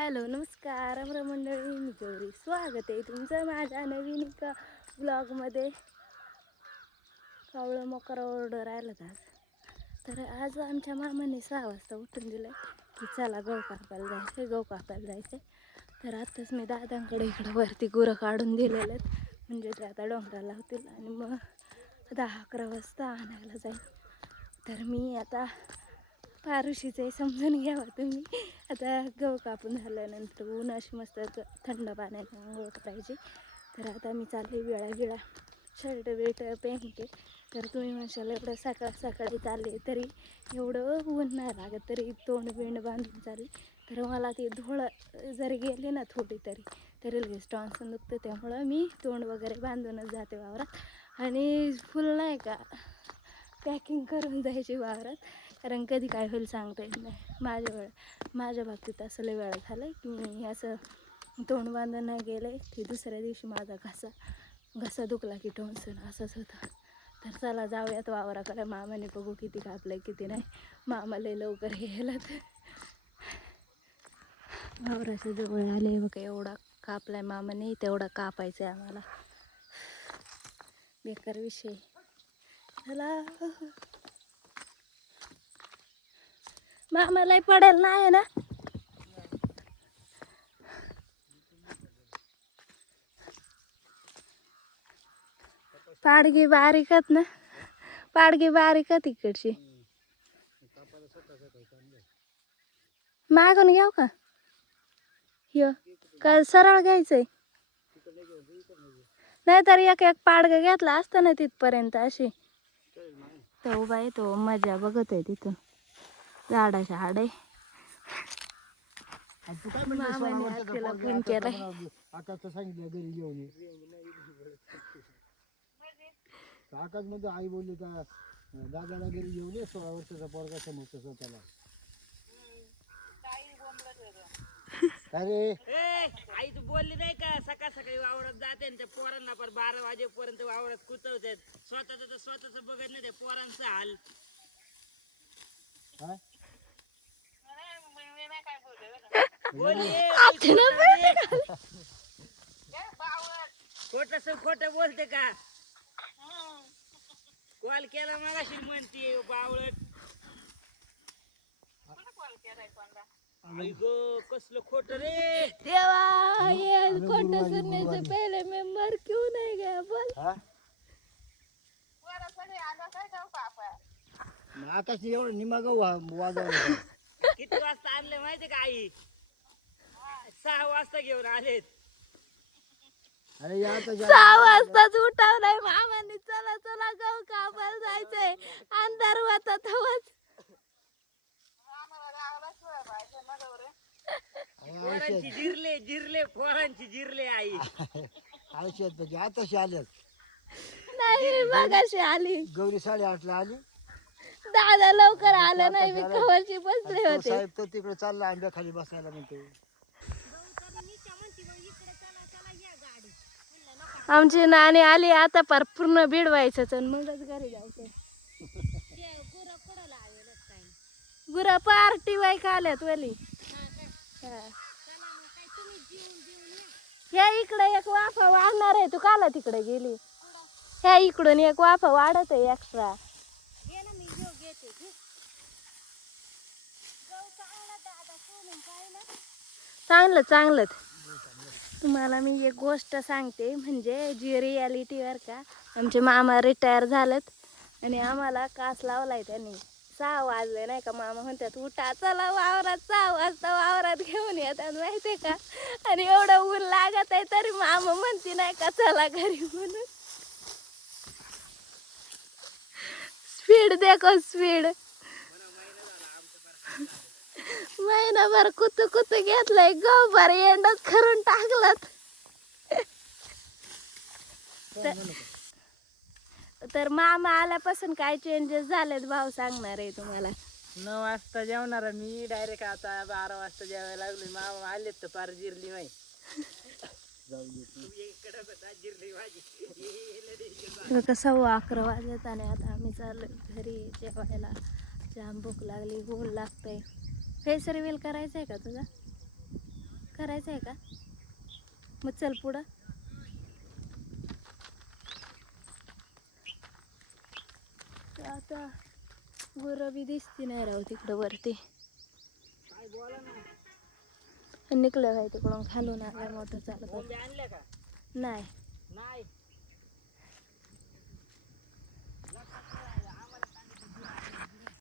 Hello नमस्कार मंडळी, मी गौरी. स्वागत आहे तुमचं माझ्या नवीन एका ब्लॉगमध्ये. कावळं मकर ऑर्डर राहिलं आज. तर आज आमच्या मामाने 6 वाजता उठून दिलं की चला गहू कापायला जायचं. तर आत्ताच मी दादांकडे इकडं वरती गुरं काढून दिलेलं आहेत, म्हणजे ते आता डोंगराला होतील आणि मग 10-11 वाजता आणायला जाईल. तर मी आता पारुशीचं समजून घ्यावा तुम्ही. आता गहू कापून झाल्यानंतर ऊन अशी मस्त थंड पाण्याने आंघोळ करायची. तर आता मी चालले विळा शर्ट बेट पेंट. तर तुम्ही म्हणशाल एवढं सकाळी चालले तरी एवढं ऊन नाही लागत, तरी तोंड बिंड बांधून चालले. तर मला ती धूळ जरी गेली ना थोडी तरी लगेच टॉन्सन दुखतं. त्यामुळं मी तोंड वगैरे बांधूनच जाते वावरात. आणि फुल नाही का पॅकिंग करून जायची वावरात, कारण कधी काय होईल सांगता येत नाही. माझ्या बाबतीत असं लय वेळा झालं आहे की मी असं तोंड बांधून नाही गेले की दुसऱ्या दिवशी माझा घसा दुखला की टोन्सन असंच होतं. तर चला जाऊयात वावराकडे. मामाने बघू किती कापलं किती नाही. मामा लय लवकर गेला. तर वावराच्या जवळ आले बघा. एवढा कापलाय मामाने, तेवढा कापायचं आहे आम्हाला. बेकार विषय. चला मामालाही पडेल नाही ना. पाडगी बारीकत ना, पाडगी बारीकत इकडची. मागून घ्याव का का सरळ घ्यायचंय? नाही तर एक पाडग घेतला असता ना तिथपर्यंत. अशी तो उभा आहे, तो मजा बघत आहे तिथून झाडाच्या आडे. मामाने आत्याला फोन केलाय. आकाश मध्ये आई बोलली का दादाला घरी घेऊन ये, 16 वर्षाचा पोरगा समजतो स्वतःला. अरे आई तू बोलली नाही का सकाळी वावरात जाते आणि त्या पोरांना पर 12 वाजेपर्यंत वावरात कुचवतात. स्वतःच बघत नाही ते पोरांचं हाल. खोट बोलते का? कॉल केला मगाशी म्हणते बावळट. कसलं खोट रे देवा, ये खोट सुनने से पहले मैं मर क्यों नहीं गया बोल. आकाश एवढं निमागाव वाजवलं. किती वाजता आणले माहिती का आई? 6 वाजता घेऊन आलेत. अरे या आता 6 वाजताच उठवलंय मामाने. चला चला गहू कापायला जायचंय. अंधार होता तेव्हाच. पोरांची पोरांची जिरले आई. आयुष्यात म्हणजे आताशी आल्यात. नाही मगाशी आली. गौरी 8:30ला आली. दादा लवकर आलं नाही, मी कवरची बसले तो होते. साहेब तो तिकडे चालला आंब्या खाली बसायला म्हणतो. आमची नाणी आली आता, पर पूर्ण भिडवायचं आणि मगच घरी जायचं. गुरा पार्टी वाय का आल्यात वली. ह्या इकडे एक वाफा वाढणार आहे. तू काला तिकडे गेली? ह्या इकडून एक वाफा वाढत आहे एक्स्ट्रा. चांगलं. तुम्हाला मी एक गोष्ट सांगते, म्हणजे जी रियालिटीवर का. आमचे मामा रिटायर झालेत आणि आम्हाला कास लावलाय त्यांनी. 6 वाजले नाही का, मामा म्हणतात उठा चला वावरात. 6 वाजता वावरात घेऊन येतात माहितीये का. आणि एवढं ऊन लागत आहे तरी मामा म्हणते नाही का चला घरी म्हणून. स्पीड देखो स्पीड. महिनाभर कुतू घेतलंय, गहू एंडच करून टाकलात. तर मामा आल्यापासून काय चेंजेस झालेत भाऊ सांगणार आहे तुम्हाला. 9 वाजता जेवणार मी डायरेक्ट. आता 12 वाजता जेवायला लागलो. मामा आलेत तर पार जिरली माही. कसं 11 वाजत आणि आता आम्ही चाललोय घरी जेवायला. जाम भूक लागली, ऊन लागतंय. फेस रिव्हील करायचंय का तुझा? करायचं आहे का? मग चल पुढं. आता गुरं बी दिसती नाही राहू तिकडं वरती. काय बोला ना. निघलं काय तिकडून खालून आलाय मोठं चालत. बोंबे आणल्या का? नाही नाही. लक्षात नाही.